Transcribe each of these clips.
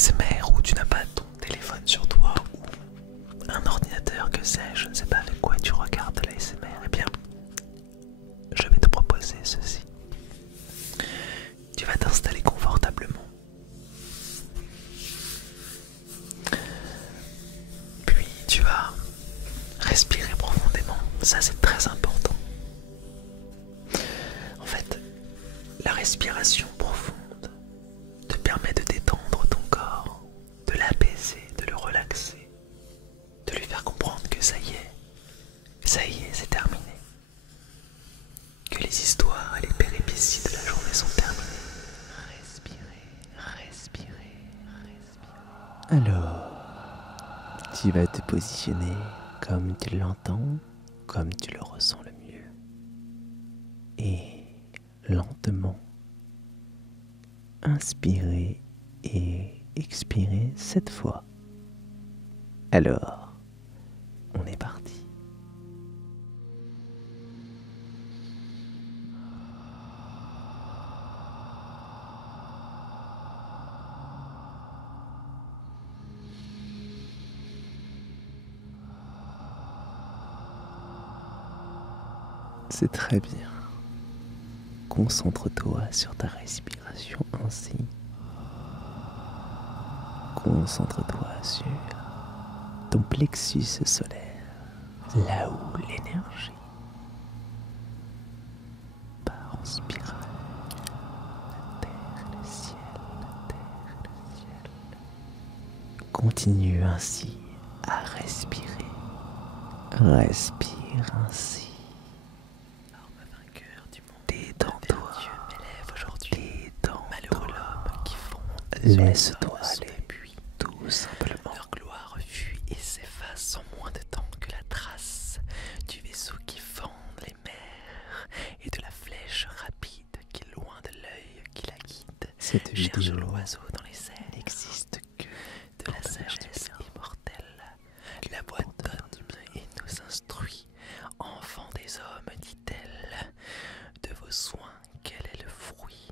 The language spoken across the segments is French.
l'ASMR où tu n'as pas ton téléphone sur toi ou un ordinateur, que sais-je, je ne sais pas avec quoi tu regardes l'ASMR, eh bien, je vais te proposer ceci. Tu vas t'installer confortablement. Puis tu vas respirer profondément. Ça, c'est très important. En fait, la respiration profonde te permet de détendre ton corps, de l'apaiser, de le relaxer, de lui faire comprendre que ça y est, c'est terminé. Que les histoires et les péripéties de la journée sont terminées. Respirez, respirez, respirez. Alors, tu vas te positionner comme tu l'entends, comme tu le ressens le mieux. Et lentement, inspirer et expirer 7 fois. Alors, on est parti. C'est très bien. Concentre-toi sur ta respiration ainsi. Concentre-toi sur ton plexus solaire, là où l'énergie part en spirale. La terre et le ciel, la terre et le ciel. Continue ainsi à respirer. Respire ainsi. Détends-toi. Détends-toi. Malheureux l'homme qui fonde. Laisse-toi aller. Tout simplement. Leur gloire fuit et s'efface sans moins de temps que la trace du vaisseau qui fende les mers et de la flèche rapide qui, loin de l'œil qui la guide, Cette cherche vidéo l'oiseau dans les airs. n'existe que De la sagesse immortelle, la voix donne et nous instruit. Enfants des hommes, dit-elle, de vos soins, quel est le fruit?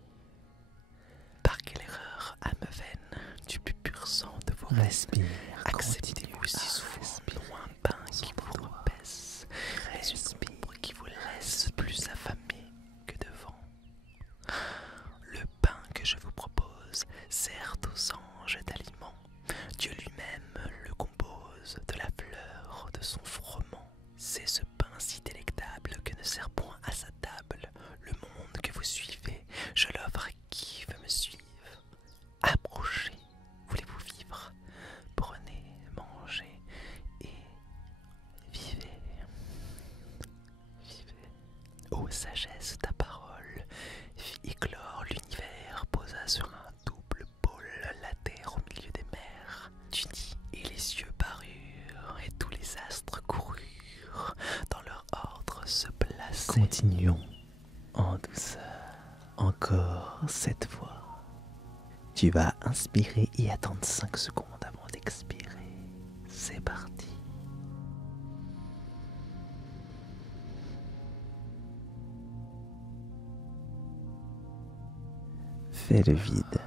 Par quelle erreur, âme vaine, du plus pur sang de vos rêves, respire. acceptez-vous si souvent non un pain qui vous repaisse, mais une ombre qui vous laisse plus affamé que devant. Le pain que je vous propose sert aux anges d'aliment. Dieu lui-même le compose de la fleur de son froment. C'est ce pain si délectable que ne sert point à sa table le monde que vous suivez. Je l'offre à qui veut me suivre. Approchez, voulez-vous vivre? Prenez, mangez et vivez. Vivez. Ô sagesse, ta parole fit éclore l'univers, posa sur un double pôle la terre au milieu des mers. Tu dis, et les cieux parurent, et tous les astres coururent, dans leur ordre se placer. Continuons en douceur. Encore 7 fois. Tu vas inspirer et attendre 5 secondes avant d'expirer. C'est parti. Fais le vide.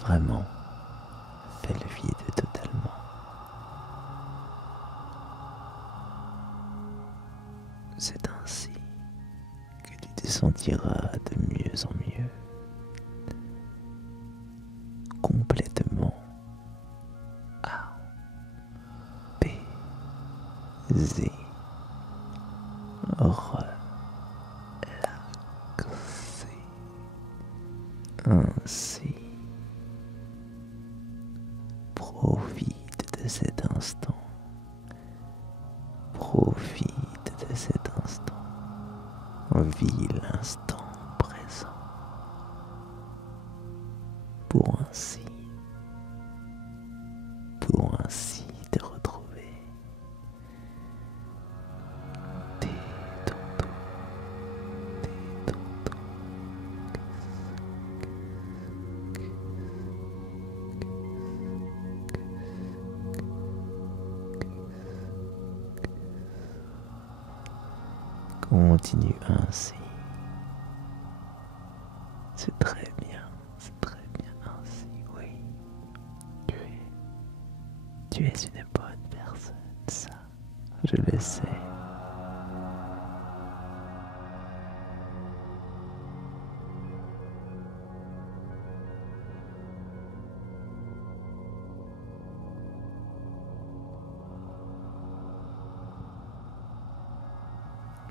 Vraiment. Fais le vide totalement. C'est ainsi que tu te sentiras de mieux en mieux. Complètement apaisé. Relaxé. Ainsi. Profite de cet instant. Profite de cet instant. Vis l'instant présent. Pour ainsi te retrouver. Détends-toi. Détends-toi. Continue ainsi. C'est très bien ainsi, oui. Tu es une bonne personne, ça, je le sais.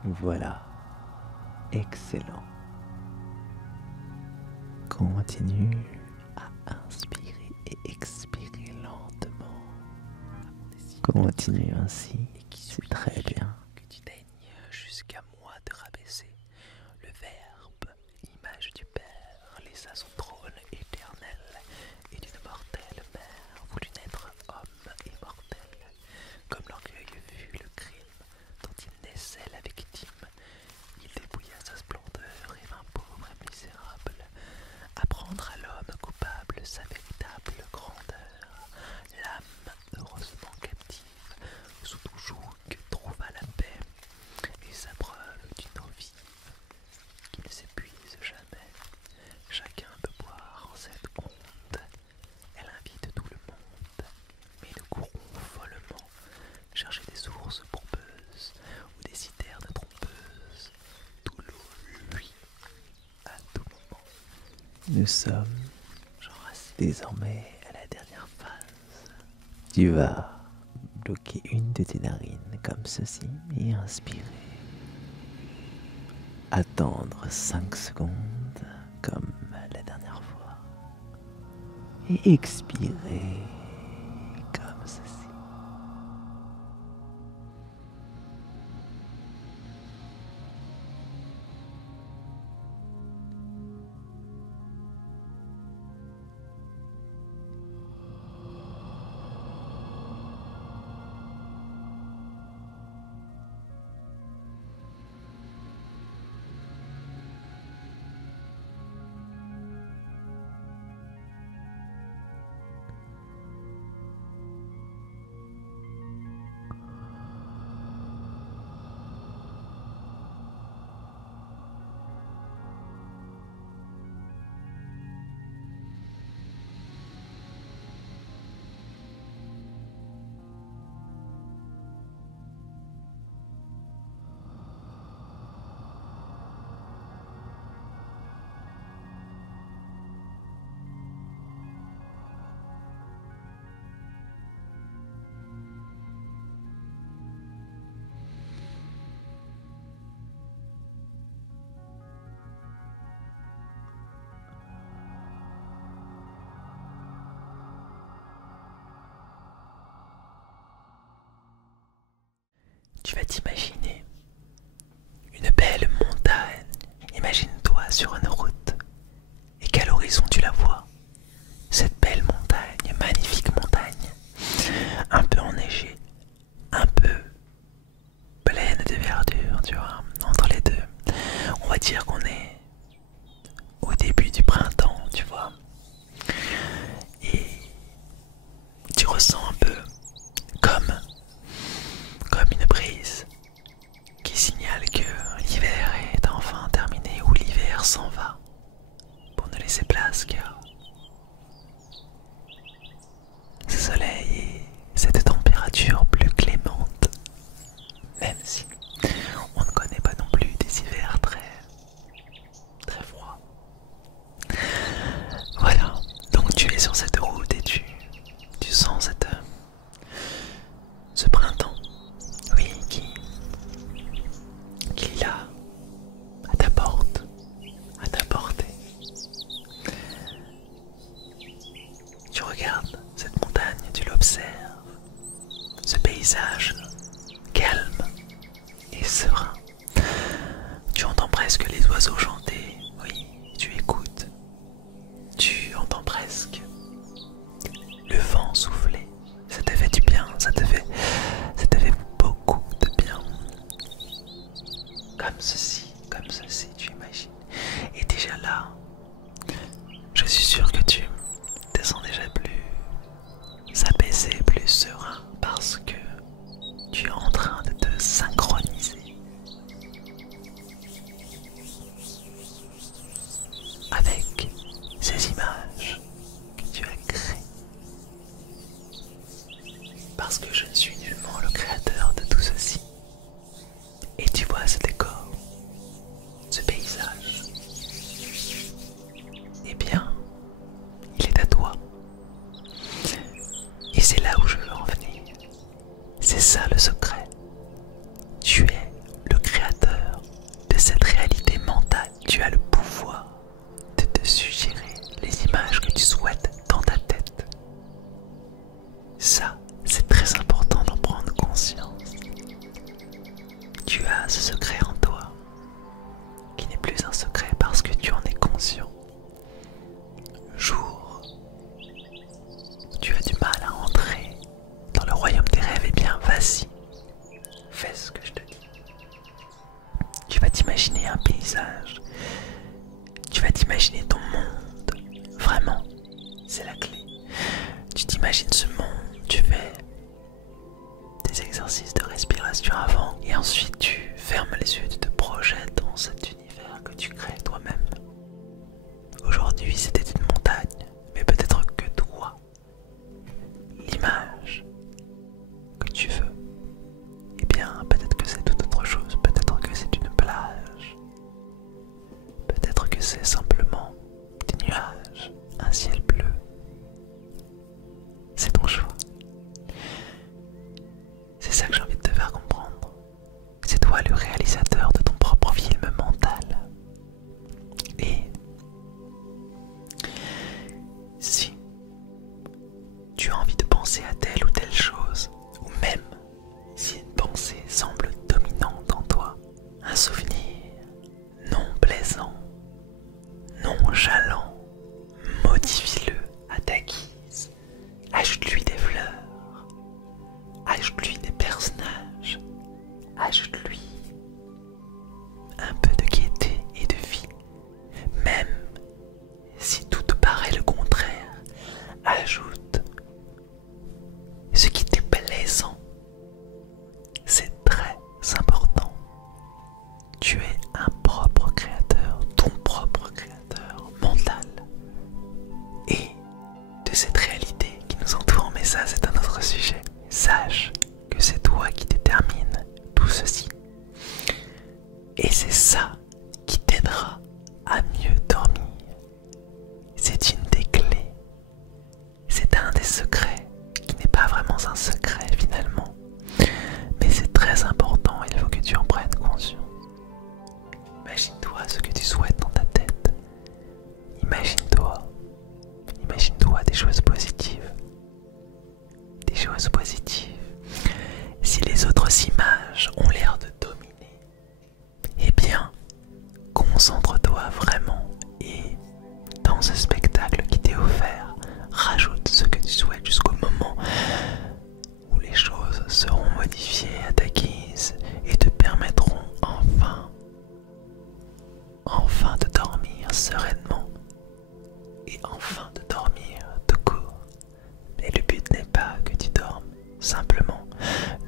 Voilà, excellent. Continue à inspirer et expirer lentement. Continue ainsi, c'est très bien. Que tu daignes jusqu'à moi de rabaisser le verbe, image du Père, les à son trône éternel et d'une mortelle mère, voulu naître homme immortel, comme l'orgueil fut le crime dont il naissait la victime. Il dépouilla sa splendeur et vint pauvre et misérable, apprendre à l'homme coupable sa véritable grandeur, l'âme heureusement captive, sous tout joug trouva la paix, et sa preuve d'une eau vive, qui ne s'épuise jamais. Chacun peut boire en cette onde, elle invite tout le monde, mais nous courons follement, chercher des sources pourbeuses, ou des citernes trompeuses, d'où l'eau luit à tout moment. Nous sommes désormais à la dernière phase. Tu vas bloquer une de tes narines comme ceci et inspirer. Attendre 5 secondes comme la dernière fois. Et expirer comme ceci. Tu vas t'imaginer une belle montagne. Imagine-toi sur une route et qu'à l'horizon tu la vois. Cette belle montagne, magnifique montagne, un peu enneigée, un peu pleine de verdure, tu vois, entre les deux. On va dire qu'on est au début du printemps, tu vois. Et tu ressens un peu comme une brise qui signale que l'hiver est enfin terminé ou l'hiver s'en va pour ne laisser place qu'à ce soleil et cette température plus clémente, même si on ne connaît pas non plus des hivers très froids. Voilà, donc tu es sur cette route et tu sens ce printemps, oui, qui est là, à ta porte, à ta portée. Tu regardes cette montagne, tu l'observes, ce paysage calme et serein. Tu entends presque les oiseaux chanter, oui, tu écoutes. Tu entends presque le vent souffler. Ça te fait du bien, ça te fait beaucoup de bien. Comme ceci, tu imagines. Et déjà là, je suis sûr que tu te sens déjà plus apaisé, plus serein, parce que tu es en train de te synchroniser parce que je ne suis nullement le créateur de tout ceci. Et tu vois ce décor, ce paysage, eh bien, il est à toi. Et c'est là où je veux en venir. C'est ça le secret. Tu es le créateur de cette réalité mentale. Tu as le pouvoir de te suggérer les images que tu souhaites dans ta tête. Ça, c'est très important d'en prendre conscience. Tu as ce secret en toi, qui n'est plus un secret parce que tu en es conscient. Jour où tu as du mal à entrer dans le royaume des rêves, eh bien vas-y, fais ce que je te dis. Tu vas t'imaginer un paysage, tu vas t'imaginer ton monde, vraiment, c'est la clé. Tu t'imagines ce monde, tu fais des exercices de respiration avant et ensuite tu fermes les yeux, tu te projettes dans cet univers que tu crées toi-même. Aujourd'hui c'était une montagne, mais peut-être que toi, l'image que tu veux, eh bien peut-être que c'est toute autre chose, peut-être que c'est une plage, peut-être que c'est simplement des nuages, un ciel bleu. C'est ton choix. C'est ça que j'ai envie de te faire comprendre. C'est toi le réalisateur de ton propre film mental. Et si tu as envie de penser à telle ou telle chose, ou même si une pensée semble dominante en toi, un souvenir non plaisant, nonchalant, modifie-le à ta guise. Ajoute-lui des fleurs, ajoute-lui des personnages, ajoute-lui un peu de gaieté et de vie. Même si tout te paraît le contraire, ajoute ce qui t'est plaisant. C'est très important. Tu es un propre créateur, ton propre créateur mental. Et de cette réalité qui nous entoure, mais ça c'est un autre sujet. Sache que c'est toi qui détermine tout ceci. Et c'est ça qui t'aidera à mieux dormir. C'est une des clés. C'est un des secrets qui n'est pas vraiment un secret finalement. Mais c'est très important, il faut que tu en prennes conscience. Imagine-toi ce que tu souhaites dans ta tête. Imagine-toi des choses positives. Des choses positives. Si les autres images ont l'air de dominer, eh bien, concentre-toi vraiment et dans ce spectacle qui t'est offert, rajoute ce que tu souhaites jusqu'au moment où les choses seront modifiées à ta guise et te permettront enfin de dormir sereinement et enfin de dormir tout court. Mais le but n'est pas que tu dormes simplement,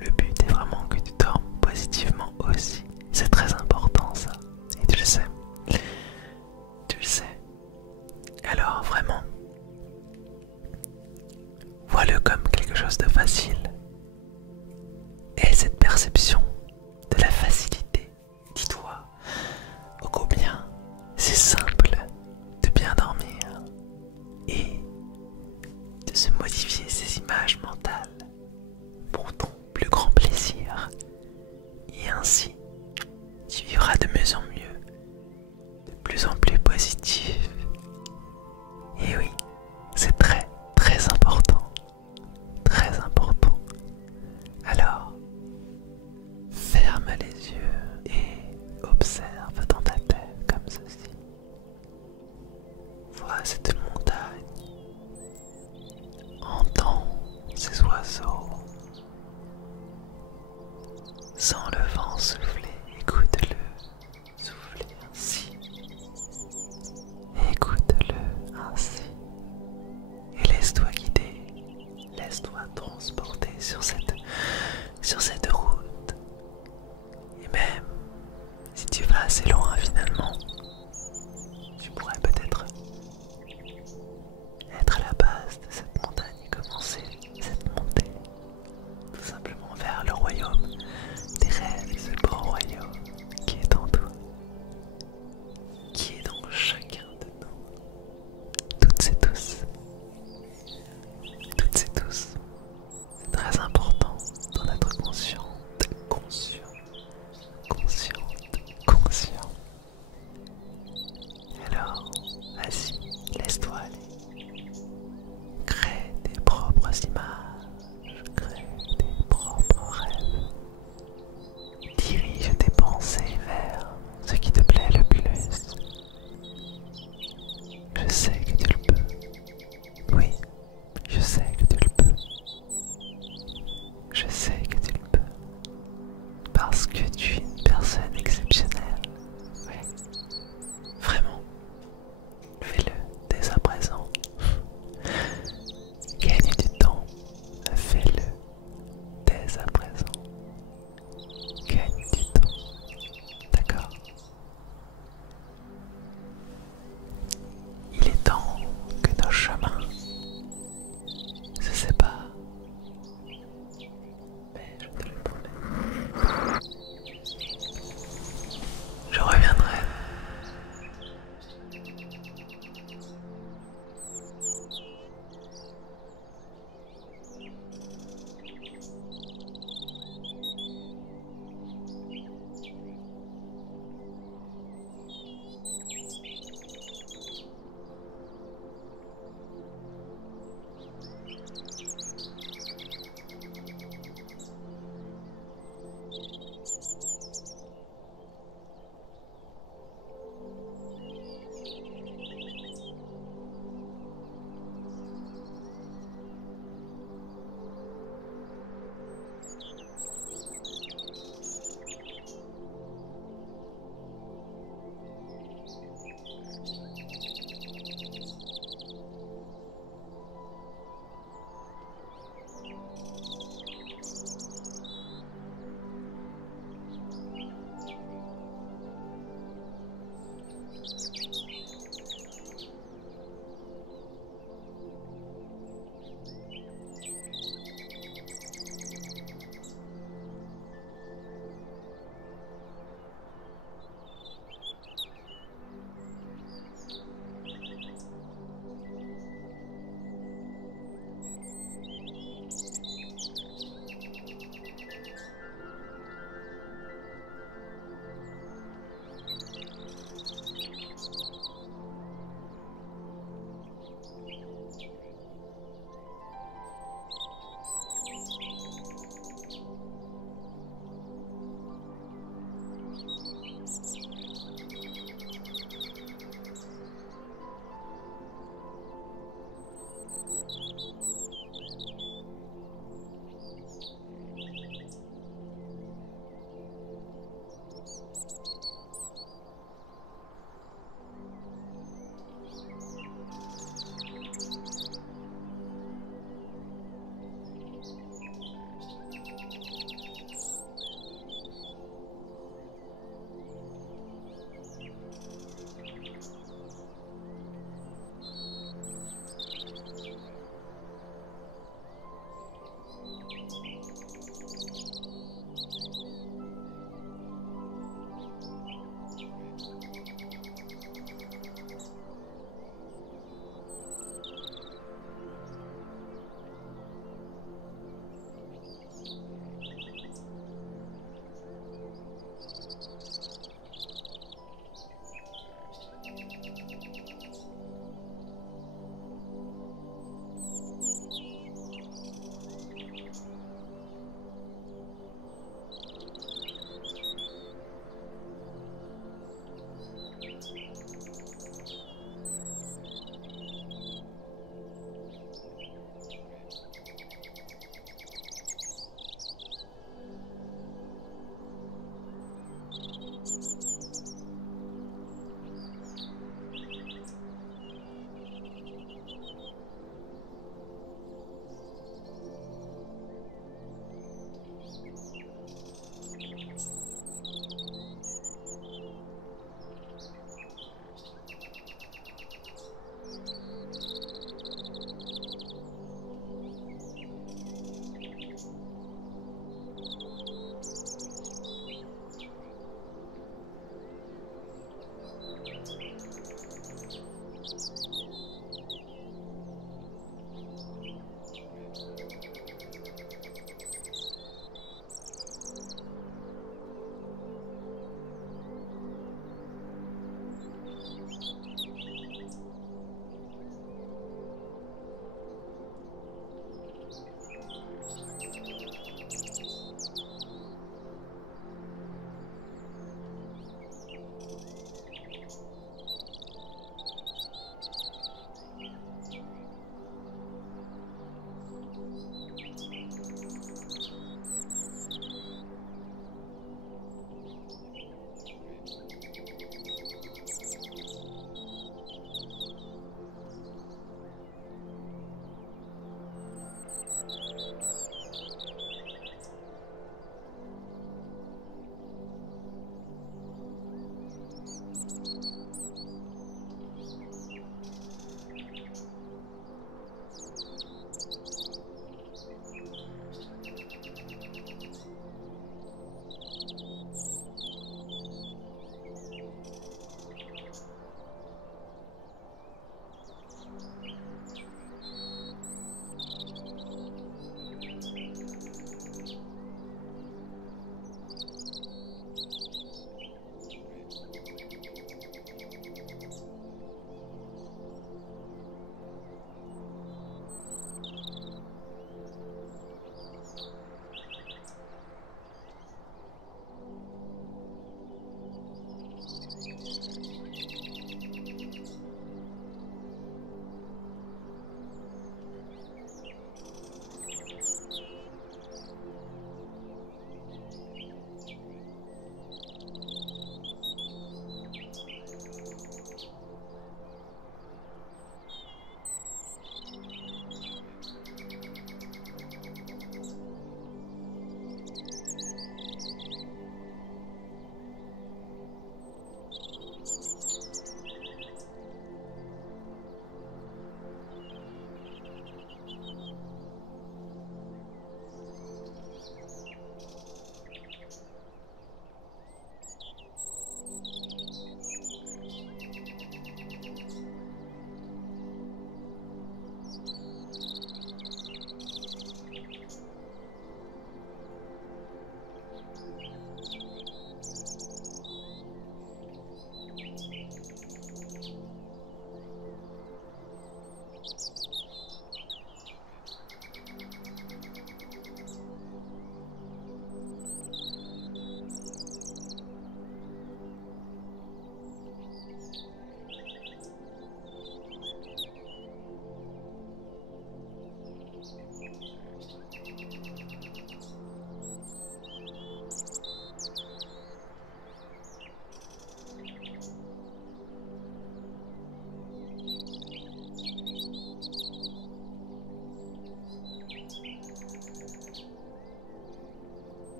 le but est vraiment que tu dormes positivement aussi. C'est très important ça, et tu le sais. Tu le sais. Alors vraiment, vois-le comme quelque chose de facile. Et cette perception de la facilité, dis-toi ô combien c'est simple de bien dormir et de se modifier ces images mentales pour ton plus grand plaisir. Et ainsi, tu vivras de mieux en mieux, de plus en plus positif. Et oui, c'est très très important. Très important. Alors, ferme les yeux et observe dans ta tête comme ceci. Vois cette montagne. Entends ces oiseaux. Sens le